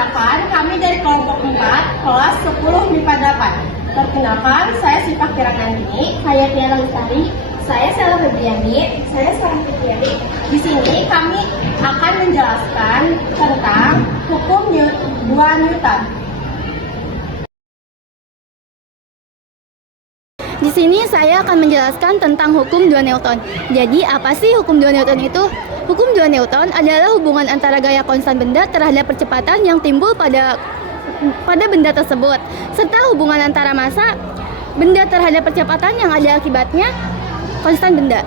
Perkenalkan, kami dari kelompok 4, kelas 10 MIPA 8. Perkenalkan, saya Siva Kirangandini, saya Tiara Lestari, saya Sela Febriani, saya Sarah Fitriani. Di sini kami akan menjelaskan tentang hukum 2 Newton. Di sini saya akan menjelaskan tentang hukum 2 Newton. Jadi, apa sih hukum 2 Newton itu? Hukum 2 Newton adalah hubungan antara gaya konstan benda terhadap percepatan yang timbul pada benda tersebut, serta hubungan antara massa benda terhadap percepatan yang ada akibatnya konstan benda.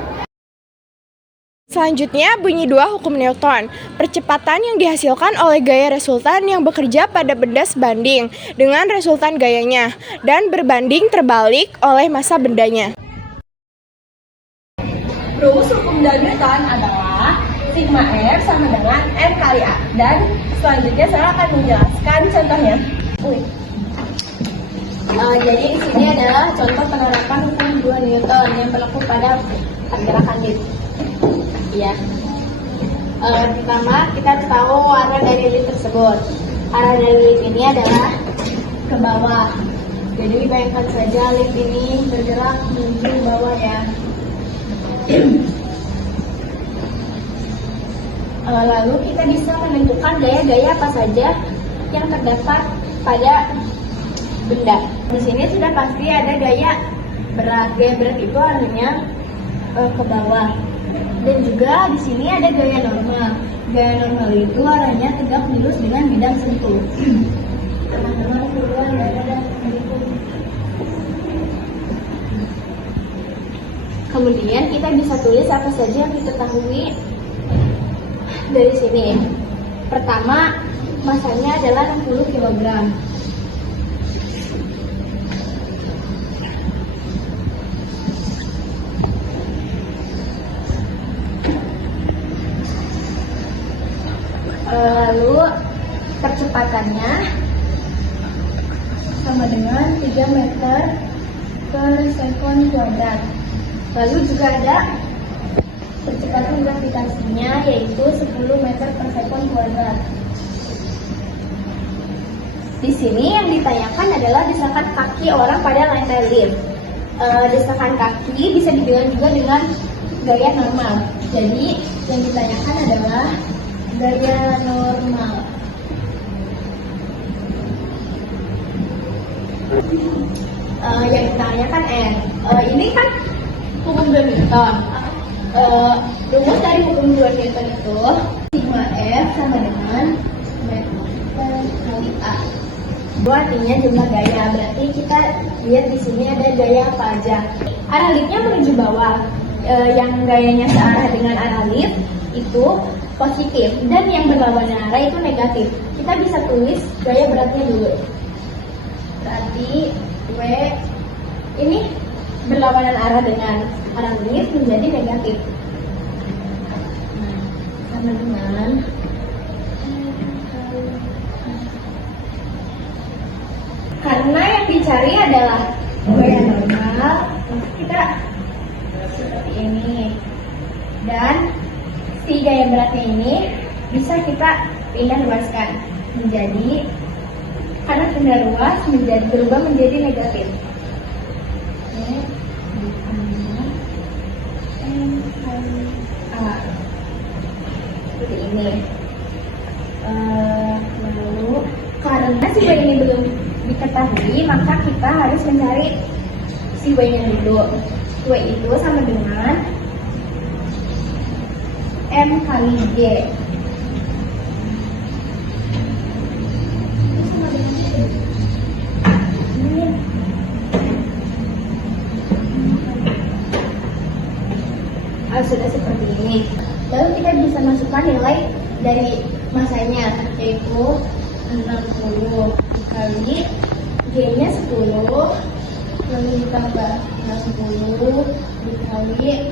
Selanjutnya, bunyi 2 hukum Newton. Percepatan yang dihasilkan oleh gaya resultan yang bekerja pada benda sebanding dengan resultan gayanya dan berbanding terbalik oleh massa bendanya. Rumus hukum 2 Newton adalah sigma F sama dengan M kali A. Dan selanjutnya saya akan menjelaskan contohnya. Jadi di sini adalah contoh penerapan hukum 2 Newton yang berlaku pada pergerakan lift. Ya. Pertama kita tahu arah dari lift tersebut. Arah dari lift ini adalah ke bawah. Jadi bayangkan saja lift ini bergerak menuju bawah ya. Lalu kita bisa menentukan gaya-gaya apa saja yang terdapat pada benda. Di sini sudah pasti ada gaya berat. Gaya berat itu arahnya ke bawah. Dan juga di sini ada gaya normal. Gaya normal itu arahnya tegak lurus dengan bidang sentuh. Kemudian kita bisa tulis apa saja yang kita ketahui dari sini. Pertama, massanya adalah 60 kg. Lalu percepatannya sama dengan 3 meter per sekon kuadrat. Lalu juga ada percepatan gravitasinya yaitu 10 meter per sekon kuadrat. Di sini yang ditanyakan adalah desakan kaki orang pada lantai lift. Desakan kaki bisa dibilang juga dengan gaya normal. Jadi yang ditanyakan adalah gaya normal. Yang ditanyakan N. Ini kan hukum 2 Newton. Rumus dari hukum 2 Newton itu sigma F sama dengan meter kali A. Itu artinya jumlah gaya. Berarti kita lihat di sini ada gaya apa aja. Arah liftnya menuju bawah. Yang gayanya searah dengan arah lift itu positif dan yang berlawanan arah itu negatif. Kita bisa tulis gaya beratnya dulu. Berarti W ini berlawanan arah dengan arah lift menjadi negatif. Sama dengan karena yang dicari adalah gaya normal, maka kita seperti ini. Dan si gaya beratnya ini bisa kita pindah luaskan menjadi, karena pindah luas berubah menjadi negatif. Seperti ini. Lalu karena si gaya ini belum diketahui, maka kita harus mencari si W-nya dulu. W itu sama dengan M kali G. Sudah seperti ini. Lalu kita bisa masukkan nilai dari massanya, yaitu 60 kali G-nya 10, lalu ditambah 60 dikali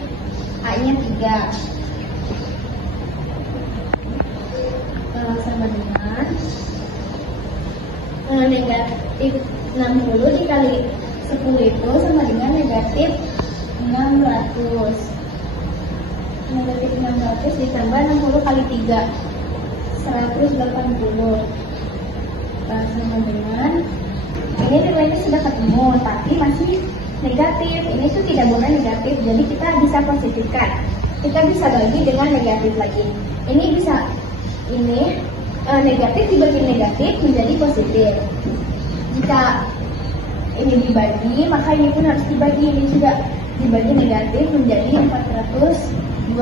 A-nya 3. Sama dengan negatif 60 dikali 10 itu sama dengan negatif 600. Negatif 600 ditambah 60 kali 3, 180. sama dengan ini nilainya sudah ketemu tapi masih negatif. Ini tuh tidak boleh negatif, jadi kita bisa positifkan. Kita bisa bagi dengan negatif lagi. Ini bisa negatif dibagi negatif menjadi positif. Jika ini dibagi, maka ini pun harus dibagi. Ini juga dibagi negatif menjadi 420.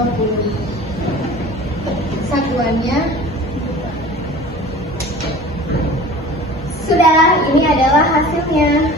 Satuannya sudah, ini adalah hasilnya.